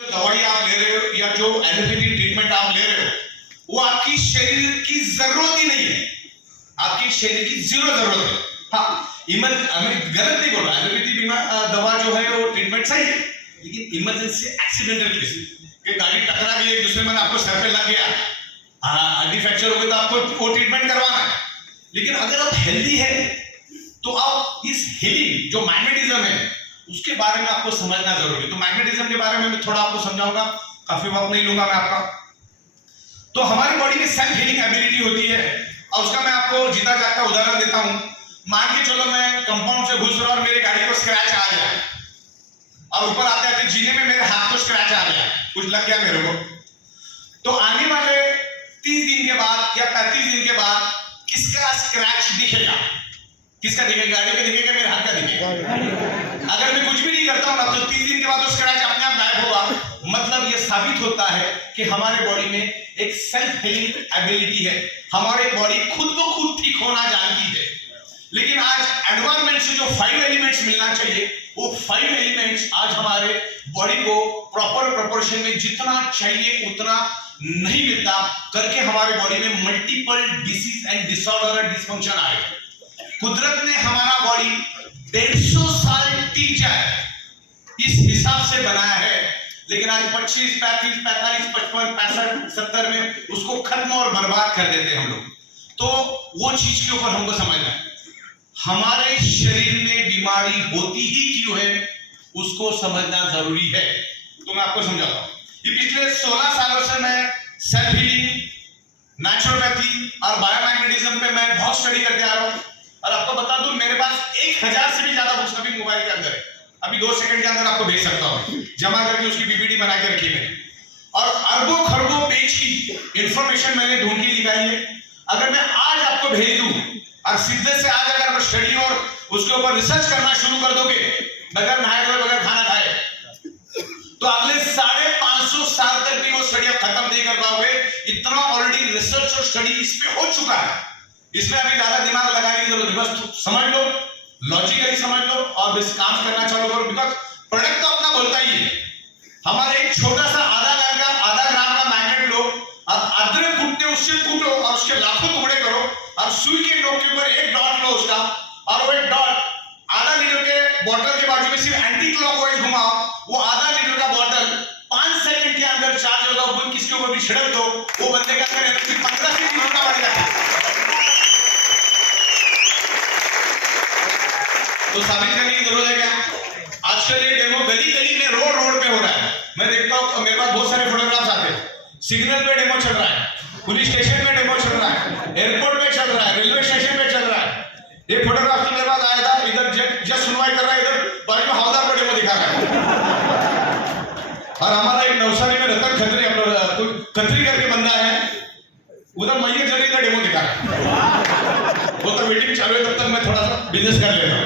जो दवाई आप ले रहे हो या जो एलोपैथी ट्रीटमेंट आप ले रहे हो वो आपकी शरीर की जरूरत ही नहीं है, आपकी शरीर की जीरो जरूरत है। हाँ, गलत नहीं बोल रहा, एलोपैथी दवा जो है वो ट्रीटमेंट सही है, लेकिन इमरजेंसी एक्सीडेंटल केस कि गाड़ी टकरा गई एक दूसरे में आपको सर पे लग गया, हड्डी फ्रैक्चर हो गया तो आपको वो ट्रीटमेंट करवाना है। लेकिन अगर आप हेल्दी है तो आप इस हीलिंग जो मैग्नेटिज्म है उसके बारे में आपको समझना जरूरी है। तो मैग्नेटिज्म के बारे में मैं थोड़ा आपको समझाऊंगा, काफी वक्त नहीं लूंगा मैं आपका। तो हमारी बॉडी में सेल्फ हीलिंग एबिलिटी होती है और उसका मैं आपको जीता जागता उदाहरण देता हूं। मान के चलो मैं कंपाउंड से घुस रहा और मेरी गाड़ी को स्क्रैच आ गया और ऊपर आते आते जीने में मेरे हाथ को स्क्रैच आ गया, कुछ लग गया मेरे को, तो आने वाले 30 दिन के बाद या 35 दिन के बाद किसका स्क्रैच दिखेगा? किसका दिखेगा? गाड़ी का दिखेगा, मेरे हाथ का दिखेगा। अगर मैं कुछ भी नहीं करता हूं ना तो 30 दिन के बाद तो स्क्रैच अपने आप गायब होगा। मतलब ये साबित होता है कि हमारे बॉडी में एक सेल्फ हीलिंग एबिलिटी है, हमारे बॉडी खुद को खुद ठीक होना जानती है। लेकिन आज एनवायरमेंट से जो 5 एलिमेंट्स मिलना चाहिए वो 5 एलिमेंट्स आज हमारे बॉडी को प्रॉपर प्रोपोर्शन में जितना चाहिए उतना नहीं मिलता, करके हमारे बॉडी में मल्टीपल डिसीज एंड डिसऑर्डर और डिसफंक्शन आए। कुदरत ने हमारा बॉडी 150 साल टिक जाए इस हिसाब से बनाया है, लेकिन आज 25, 35, 45, 55, 65, 70 में उसको खत्म और बर्बाद कर देते हैं हम लोग। तो वो चीज के ऊपर हमको समझना है, हमारे शरीर में बीमारी होती ही क्यों है उसको समझना जरूरी है। तो मैं आपको समझाता हूं। ये पिछले 16 सालों से मैं सेल्फ हीलिंग, नेचुरोपैथी और बायोमैग्नेटिज्म पे मैं बहुत स्टडी करते आ रहा हूं। और आपको बता दूं मेरे पास 1000 से भी ज्यादा बुक्स अभी मोबाइल के अंदर है, अभी 2 सेकंड के अंदर आपको भेज सकता हूं, जमा करके उसकी पीपीटी बना के रखी मैंने, और अरबों खरबों पेज की इंफॉर्मेशन मैंने ढूंढ के निकाली है। अगर मैं आज आपको भेज दूं और सीधे से आज अगर स्टडी और उसके ऊपर रिसर्च करना शुरू कर दोगे बगैर नहाए हुए बगैर खाना खाए, तो अगले 550 साल तक भी वो स्टडी आप खत्म नहीं कर पाओगे। इतना ऑलरेडी रिसर्च और स्टडी इस पे हो चुका है, इसमें अभी ज्यादा दिमाग लगाने की जरूरत है। बस समझ लो, लॉजिकली समझ लो और बस काम करना चालू करो, बिकॉज प्रोडक्ट तो अपना बोलता ही है। हमारे एक छोटा सा आधा ग्राम का मैग्नेट लो और अदरक कूटते उससे कूटो और उसके लाखों टुकड़े करो और सुई के नोक के ऊपर एक डॉट लो उसका, और वो एक डॉट आधा लीटर के बॉटल के बाजू में सिर्फ एंटी क्लॉकवाइज घुमाओ, वो आधा लीटर का बॉटल 5 सेकंड के अंदर चार्ज होगा, वो किसके ऊपर भी छिड़क दो, वो बंदे का अंदर एनर्जी 15 से 20 गुना बढ़ जाता है। तो साबित करने की जरूरत है क्या? आजकल ये डेमो गली गली में रोड पे हो रहा है। मैं देखता हूँ मेरे पास बहुत सारे फोटोग्राफ्स आते हैं, सिग्नल पे डेमो चल रहा है, पुलिस स्टेशन में डेमो चल रहा है, एयरपोर्ट पे चल रहा है, रेलवे स्टेशन पे चल रहा है। एक फोटोग्राफ तो मेरे पास आया था, इधर जस्ट सुनवाई कर रहा है, इधर बाजू में हवलदार पे डेमो दिखा रहा है। और हमारा एक नवसारी में रतन खत्री करके बंदा है, उधर मैया जगह का डेमो दिखा रहा है। वो तो मीटिंग चालू है, तब तक मैं थोड़ा सा बिजनेस कर ले रहा हूँ।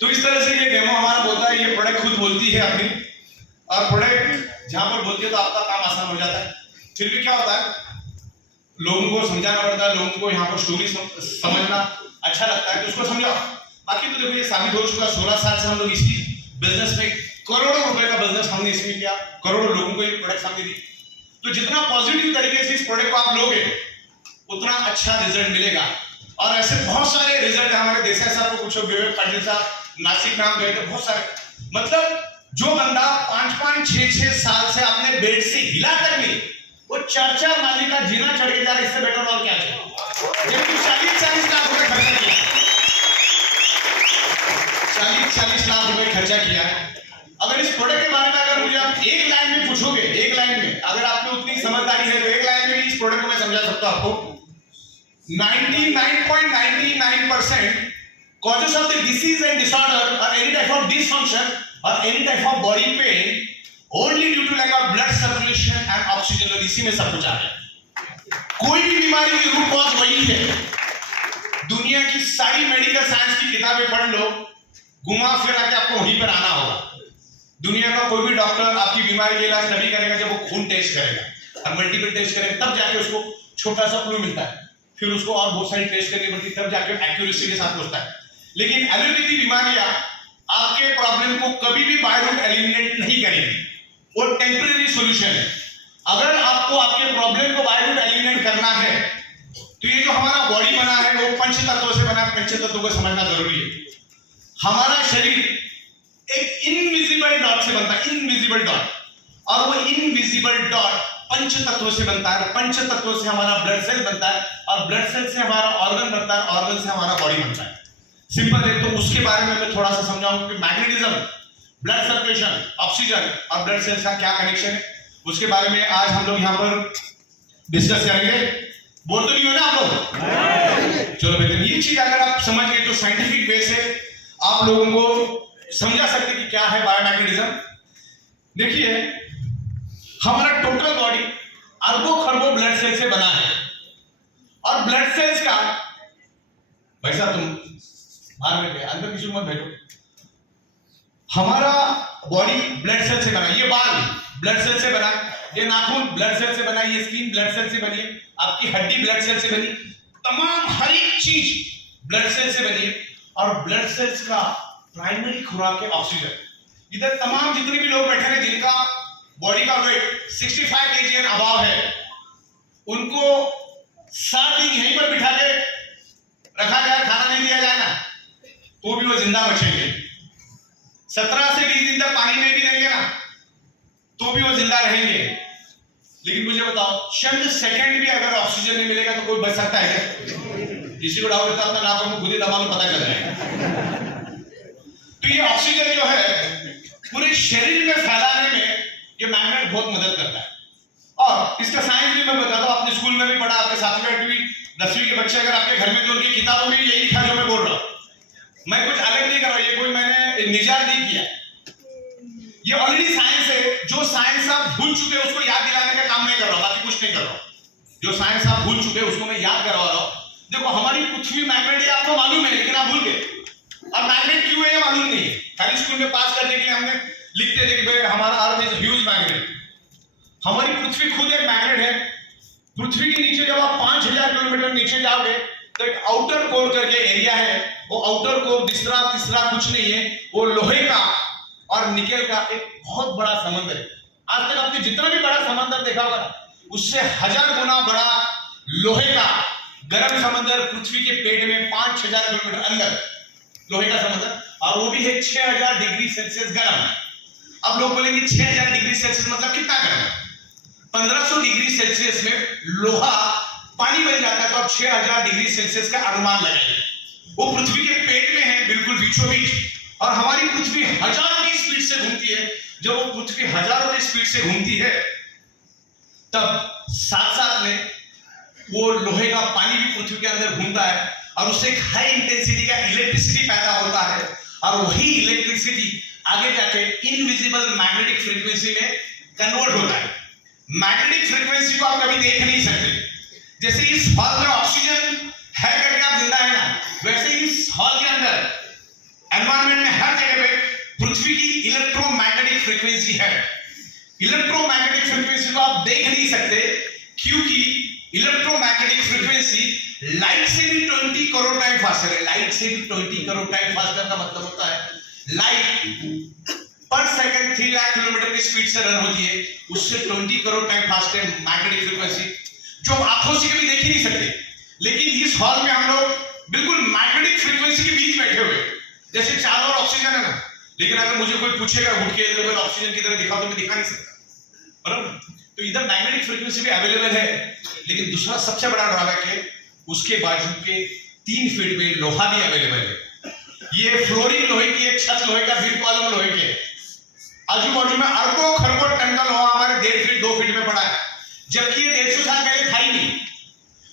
तो इस तरह से ये डेमो हमारा बोलता है, ये प्रोडक्ट खुद बोलती है अपनी, और प्रोडक्ट जहां पर बोलती है तो आपका काम आसान हो जाता है। फिर भी क्या होता है, लोगों को समझाना पड़ता है, लोगों को यहाँ पर स्टोरी समझना अच्छा लगता है तो उसको समझाओ। बाकी तो देखो ये साबित हो चुका, 16 साल से हम लोग इसी बिजनेस में करोड़ों रुपए का बिजनेस हमने इसमें किया, करोड़ों लोगों को ये प्रोडक्ट हमने दी। तो जितना पॉजिटिव तरीके से इस प्रोडक्ट को आप लोगे उतना अच्छा रिजल्ट मिलेगा। और ऐसे बहुत सारे रिजल्ट है हमारे देसाई साहब को पूछो, विवेक पाटिल साहब नासिक में हम गए थे, बहुत सारे। मतलब जो बंदा 5-5, 6-6 साल से अपने बेड से हिला तक नहीं, वो 4-4 माली का जीना चढ़ के जा रहा है, इससे बेटर और क्या चाहिए? जबकि 40-40 लाख रुपए खर्चा किया, 40-40 लाख रुपए खर्चा किया है। अगर इस प्रोडक्ट के बारे में अगर मुझे आप एक लाइन में पूछोगे, एक लाइन में अगर आपने उतनी समझदारी है तो एक लाइन में भी इस प्रोडक्ट को मैं समझा सकता हूं आपको। 99.99% causes of the disease and disorder or any type of dysfunction or any type of body pain only due to lack of blood circulation and oxygen। तो इसी में सब कुछ आ गया। कोई भी बीमारी की रूट कॉज वही है। दुनिया की सारी मेडिकल साइंस की किताबें पढ़ लो, घुमा फिरा के आपको वहीं पर आना होगा। दुनिया का कोई भी डॉक्टर आपकी बीमारी का इलाज तभी करेगा जब वो खून टेस्ट करेगा और मल्टीपल टेस्ट करेगा, तब जाके उसको छोटा सा क्लू मिलता है। फिर उसको और बहुत सारी टेस्ट करनी पड़ती है, तब जाके एक्यूरेसी के साथ पहुंचता है। लेकिन एलोपैथी बीमारियां आपके प्रॉब्लम को कभी भी बाय रूट एलिमिनेट नहीं करेंगी। वो टेम्परेरी सॉल्यूशन है। अगर आपको आपके प्रॉब्लम को बायोट एलिमिनेट करना है तो ये जो हमारा बॉडी बना है वो पंच तत्वों से बना है। पंच तत्वों को समझना जरूरी है। हमारा शरीर एक इनविजिबल डॉट से बनता है, इनविजिबल डॉट, और वो इनविजिबल डॉट पंच तत्वों से बनता है। पंच तत्वों से हमारा ब्लड सेल बनता है और ब्लड सेल से हमारा ऑर्गन बनता है, ऑर्गन से हमारा बॉडी बनता है। सिंपल है। तो उसके बारे में मैं थोड़ा सा समझाऊं कि मैग्नेटिज्म, ब्लड सर्कुलेशन, ऑक्सीजन और ब्लड सेल्स का क्या कनेक्शन है, उसके बारे में आज हम लोग यहाँ पर डिस्कस करेंगे। बोल तो नहीं हो ना आप लोग? चलो बेहतर। ये चीज अगर आप समझ गए तो साइंटिफिक वे से आप लोगों को समझा सकते कि क्या है बायोमैग्नेटिज्म। देखिए, हमारा टोटल बॉडी अरबों खरबों ब्लड सेल से बना है और ब्लड सेल्स का, भाई साहब तुम बाहर बैठे, अंदर किसी मत बैठो। हमारा बॉडी ब्लड सेल से बना, ये बाल ब्लड सेल से बना, ये नाखून ब्लड सेल से बना, ये स्किन ब्लड सेल से बनी है, आपकी हड्डी ब्लड सेल से बनी, तमाम हर एक चीज ब्लड सेल से बनी है। और ब्लड सेल्स का प्राइमरी खुराक है ऑक्सीजन। इधर तमाम जितने भी लोग बैठे हैं जिनका बॉडी का वेट 65 kg एंड अबव है, उनको 7 दिन यहीं पर बिठा के रखा जाए, खाना नहीं दिया जाए ना, तो भी वो जिंदा बचेंगे। 17 से 20 दिन तक पानी नहीं भी देंगे ना, तो भी वो जिंदा रहेंगे। लेकिन मुझे बताओ, चंद सेकंड भी अगर ऑक्सीजन नहीं मिलेगा तो कोई बच सकता है क्या? किसी को डाउट होता है, अपना नाक खुद ही दबा लो, पता चल जाएगा। तो ये ऑक्सीजन जो है पूरे शरीर में फैलाने में ये मैग्नेट बहुत मदद करता है। और इसका साइंस भी मैं बताता हूँ, आपने स्कूल में भी पढ़ा, आपके 7वीं 8वीं 10वीं के बच्चे अगर आपके घर में, तो उनकी किताबों में यही लिखा जो मैं बोल रहा हूँ। मैं कुछ अलग नहीं कर रहा, ये कोई मैंने निजात नहीं किया, ये ऑलरेडी साइंस है। जो साइंस आप भूल चुके उसको याद दिलाने का काम नहीं कर रहा, बाकी कुछ नहीं कर रहा। जो साइंस आप भूल चुके उसको मैं याद करवा रहा हूँ। देखो, हमारी पृथ्वी मैग्नेट है, आपको मालूम है, लेकिन आप भूल गए। और मैग्नेट क्यों है ये मालूम नहीं है। खाली स्कूल में पास करने के लिए हमने लिखते थे कि भाई हमारा अर्थ इज ह्यूज मैग्नेट। हमारी पृथ्वी खुद एक मैग्नेट है। पृथ्वी के नीचे जब आप 5000 किलोमीटर नीचे जाओगे तो एक आउटर कोर करके एरिया है। वो आउटर कोर तीसरा कुछ नहीं है, वो लोहे का और निकेल का एक बहुत बड़ा समंदर है। आज तक आपने जितना भी बड़ा समंदर देखा होगा उससे 1000 गुना बड़ा लोहे का गर्म समंदर पृथ्वी के पेट में 5-6000 किलोमीटर अंदर लोहे का समंदर, और वो भी है 6000 डिग्री सेल्सियस गर्म। अब लोग बोलेंगे 6000 डिग्री सेल्सियस मतलब कितना गर्म है? 1500 डिग्री सेल्सियस में लोहा पानी बन जाता है, तो अब 6000 डिग्री सेल्सियस का अनुमान लगाइए। वो पृथ्वी के पेट में है, बिल्कुल बीचों बीच। और हमारी पृथ्वी हजारों की स्पीड से घूमती है। जब वो पृथ्वी हजारों की स्पीड से घूमती है तब साथ साथ में वो लोहे का पानी भी पृथ्वी के अंदर घूमता है और उससे एक हाई इंटेंसिटी का इलेक्ट्रिसिटी पैदा होता है। और वही इलेक्ट्रिसिटी आगे जाके इनविजिबल मैग्नेटिक फ्रीक्वेंसी में कन्वर्ट होता है। मैग्नेटिक फ्रीक्वेंसी को आप कभी देख नहीं सकते। जैसे इस हॉल में ऑक्सीजन है करके आप जिंदा है ना, वैसे इस हॉल के अंदर एनवायरमेंट में हर जगह पे पृथ्वी की इलेक्ट्रोमैग्नेटिक फ्रीक्वेंसी है। इलेक्ट्रोमैग्नेटिक फ्रीक्वेंसी को आप देख नहीं सकते क्योंकि इलेक्ट्रोमैग्नेटिक फ्रीक्वेंसी लाइट से भी 20 करोड़ टाइम फास्टर है। लाइट से भी 20 करोड़ टाइम फास्टर का मतलब होता है लाइट पर सेकंड 3 लाख किलोमीटर की स्पीड से रन होती है, उससे 20 crore time faster magnetic frequency, जो आंखों से कभी देख ही नहीं सकते। लेकिन इस हॉल में हम लोग बिल्कुल मैग्नेटिक फ्रीक्वेंसी के बीच बैठे हुए, जैसे चारों ओर ऑक्सीजन है ना, लेकिन अगर मुझे कोई पूछेगा घुट के इधर उधर ऑक्सीजन की तरह दिखाओ तो मैं दिखा नहीं सकता, बराबर। तो इधर मैग्नेटिक फ्रीक्वेंसी भी अवेलेबल है, लेकिन दूसरा सबसे बड़ा ड्रॉबैक है उसके बाजू के 3 फीट में लोहा भी अवेलेबल है। ये फ्लोरिंग लोहे की है, छत लोहे का, बीट कॉलम लोहे के, आजू बाजू में अरबों खरबों टन का लोहा हमारे 1.5 फीट 2 फीट में पड़ा है, जबकि ये 150 साल पहले था ही नहीं।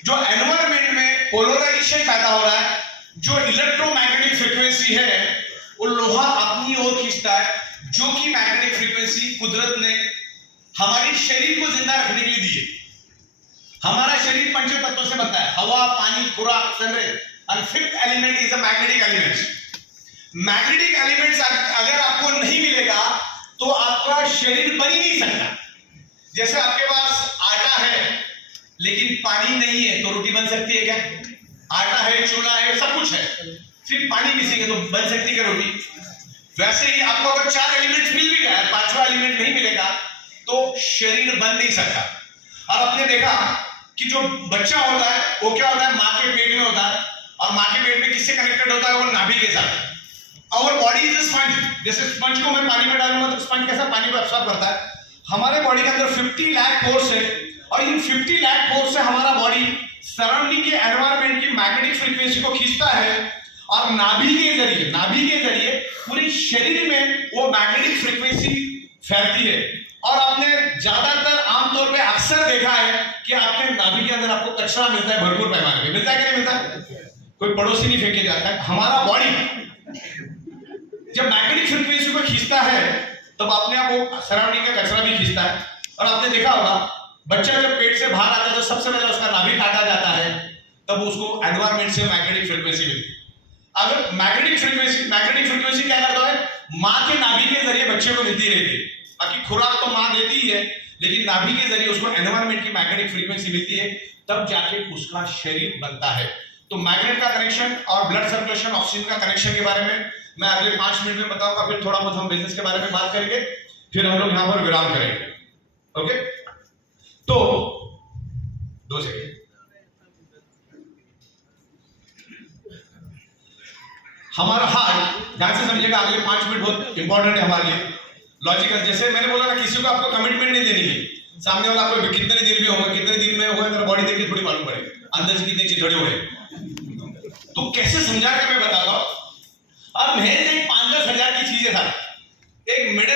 जो एनवायरमेंट में पोलराइजेशन पैदा हो रहा है, जो इलेक्ट्रोमैग्नेटिक फ्रीक्वेंसी है, वो लोहा अपनी ओर खींचता है, जो कि मैग्नेटिक फ्रीक्वेंसी कुदरत ने हमारे शरीर को जिंदा रखने के लिए दी है। हमारा शरीर पंच तत्वों से बनता है, हवा, पानी, खुराक, सनरेज, और fifth element is a magnetic element. Magnetic elements अगर आपको नहीं मिलेगा तो आपका शरीर बन ही नहीं सकता। जैसे आपके पास आटा है लेकिन पानी नहीं है तो रोटी बन सकती है क्या? आटा है, चूल्हा है, सब कुछ है, सिर्फ पानी मिसेंगे तो बन सकती है रोटी? वैसे ही आपको अगर 4 एलिमेंट्स मिल भी गया, 5वां एलिमेंट नहीं मिलेगा तो शरीर बन नहीं सकता। और आपने देखा कि जो बच्चा होता है वो क्या होता है, माँ के पेट में होता है, और माँ के पेट में किससे कनेक्टेड होता है, वो नाभि के साथ। और बॉडी इज स्पंज, जैसे स्पंज को मैं पानी में डालूंगा तो स्पंज कैसा पानी को एब्सॉर्ब करता है, हमारे बॉडी के अंदर 50 लाख पोर्स है, और इन 50 लाख पोर्स से हमारा बॉडी सराउंडिंग के एनवायरनमेंट की मैग्नेटिक फ्रीक्वेंसी को खींचता है, और नाभि के जरिए पूरे शरीर में वो मैग्नेटिक फ्रीक्वेंसी फैलती है। और आपने ज्यादातर आमतौर पे अक्सर देखा है कि आपके नाभि के अंदर आपको कचरा मिलता है, भरपूर पैमाने पे मिलता है कि नहीं मिलता, कोई पड़ोसी नहीं फेंके जाता है। हमारा बॉडी जब मैग्नेटिक फ्रीक्वेंसी को खींचता है तब अपने आप वो सराउंडिंग का कचरा भी खींचता है। और आपने देखा होगा बच्चा जब पेट से बाहर आता है तो सबसे पहले उसका नाभि काटा जाता है, तब उसको एनवायरनमेंट से मैग्नेटिक फ्रीक्वेंसी मिलती है। अगर मैग्नेटिक फ्रीक्वेंसी क्या करता है, माँ के नाभि के जरिए बच्चे को मिलती रहती है। बाकी खुराक तो माँ देती ही है, लेकिन नाभि के जरिए उसको एनवायरनमेंट की मैग्नेटिक फ्रीक्वेंसी मिलती है, तब जाके उसका शरीर बनता है। तो मैग्नेट का कनेक्शन और ब्लड सर्कुलेशन, ऑक्सीजन का कनेक्शन के बारे में मैं अगले 5 मिनट में बताऊंगा। फिर थोड़ा बहुत हम बिजनेस के बारे में बात करेंगे, फिर हम लोग यहां पर विराम करेंगे। ओके, तो 2 सेकेंड। हमारा हार्ट, ध्यान से समझिएगा, अगले 5 मिनट बहुत इंपॉर्टेंट है हमारे लिए। लॉजिकल, जैसे मैंने बोला ना, किसी को आपको कमिटमेंट नहीं देनी है, सामने वाला आपको कितने दिन में होगा, कितने दिन में होगा, अगर बॉडी देख के थोड़ी मालूम पड़ेगी अंदर से कितने चिथड़े हो रहे। तो कैसे समझा के मैं बताता हूं। अब महज एक 5-10 हजार की चीजें था, एक मिडिल